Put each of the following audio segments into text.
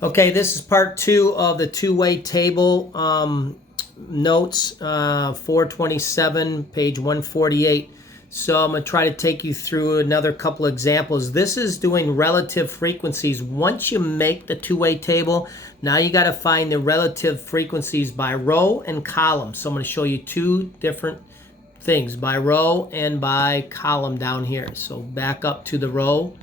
Okay, this is part two of the two-way table notes, 427, page 148. So I'm going to try to take you through another couple examples. This is doing relative frequencies. Once you make the two-way table, now you got to find the relative frequencies by row and column. So I'm going to show you two different things, by row and by column down here. So back up to the row.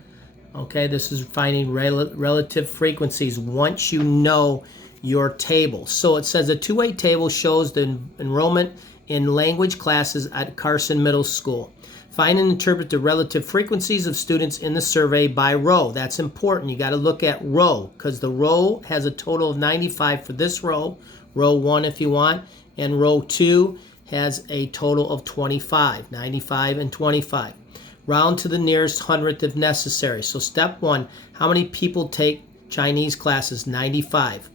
Okay, this is finding relative frequencies once you know your table. So it says a two-way table shows the enrollment in language classes at Carson Middle School. Find and interpret the relative frequencies of students in the survey by row. That's important. You got to look at row because the row has a total of 95 for this row 1 if you want, and row 2 has a total of 25, 95 and 25. Round to the nearest hundredth if necessary. So step 1, how many people take Chinese classes? 95.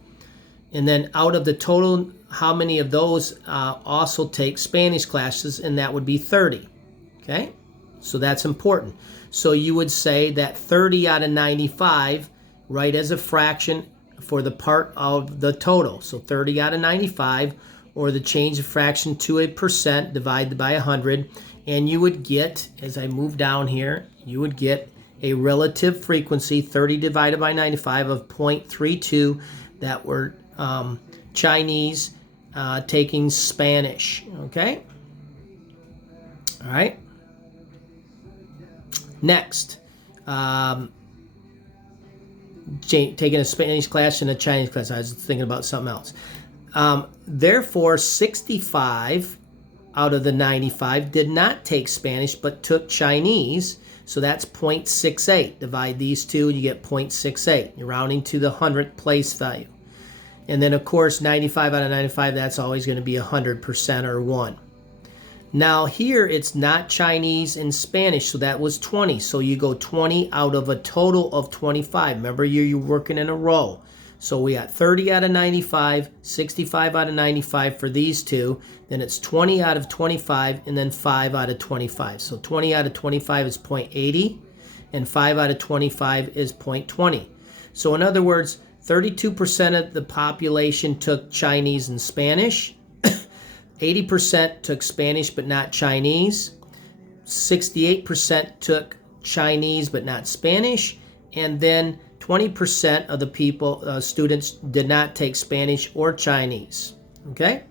And then out of the total, how many of those also take Spanish classes? And that would be 30. Okay, so that's important. So you would say that 30 out of 95, right, as a fraction for the part of the total. So 30 out of 95, or the change of fraction to a percent divided by 100. And you would get, as I move down here, you would get a relative frequency, 30 divided by 95, of 0.32 that were Chinese taking Spanish. Okay? All right? Next, taking a Spanish class and a Chinese class. I was thinking about something else. Therefore, 65 out of the 95 did not take Spanish but took Chinese. So that's 0.68. Divide these two and you get 0.68. You're rounding to the 100th place value. And then, of course, 95 out of 95, that's always going to be 100% or 1. Now here it's not Chinese and Spanish, so that was 20. So you go 20 out of a total of 25. Remember, you're working in a row. So we got 30 out of 95, 65 out of 95 for these two. Then it's 20 out of 25, and then 5 out of 25. So 20 out of 25 is 0.80, and 5 out of 25 is 0.20. So in other words, 32% of the population took Chinese and Spanish. 80% took Spanish but not Chinese. 68% took Chinese but not Spanish. And then 20% of the people, students, did not take Spanish or Chinese. Okay?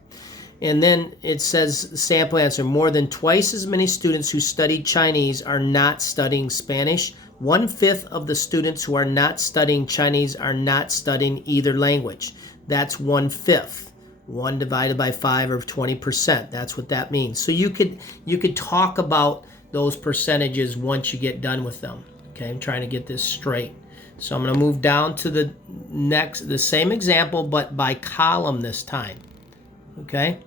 And then it says, sample answer, more than twice as many students who studied Chinese are not studying Spanish. 1/5 of the students who are not studying Chinese are not studying either language. That's 1/5. 1 divided by 5, or 20%. That's what that means. So you could talk about those percentages once you get done with them. Okay, I'm trying to get this straight. So I'm going to move down to the same example, but by column this time. Okay,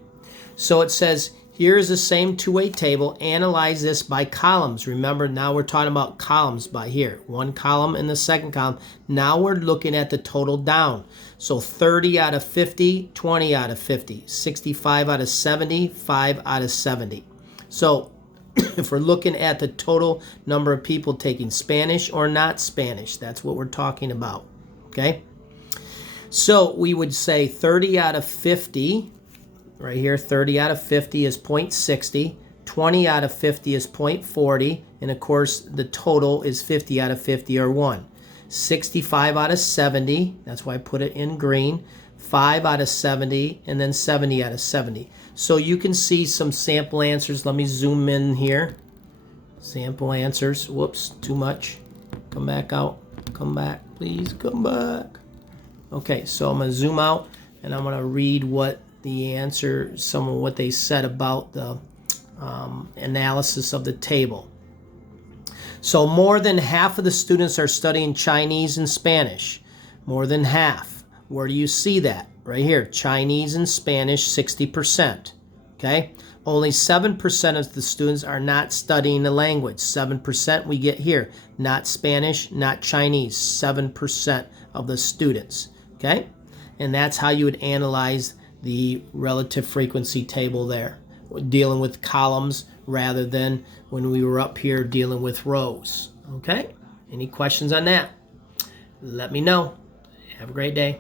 so it says, here's the same two-way table. Analyze this by columns. Remember, now we're talking about columns by here. One column and the second column. Now we're looking at the total down. So 30 out of 50, 20 out of 50, 65 out of 70, 5 out of 70. So if we're looking at the total number of people taking Spanish or not Spanish, that's what we're talking about. Okay? So we would say 30 out of 50, right here, 30 out of 50 is 0.60, 20 out of 50 is 0.40, and of course the total is 50 out of 50, or 1. 65 out of 70, that's why I put it in green, 5 out of 70, and then 70 out of 70. So you can see some sample answers. Let me zoom in here. Sample answers. Whoops, too much. Come back out. Come back, please. Come back. Okay, so I'm going to zoom out, and I'm going to read what the answer, some of what they said about the analysis of the table. So more than half of the students are studying Chinese and Spanish. More than half. Where do you see that? Right here, Chinese and Spanish, 60%. Okay? Only 7% of the students are not studying the language. 7% we get here. Not Spanish, not Chinese. 7% of the students. Okay? And that's how you would analyze the relative frequency table there, dealing with columns rather than when we were up here dealing with rows. Okay? Any questions on that? Let me know. Have a great day.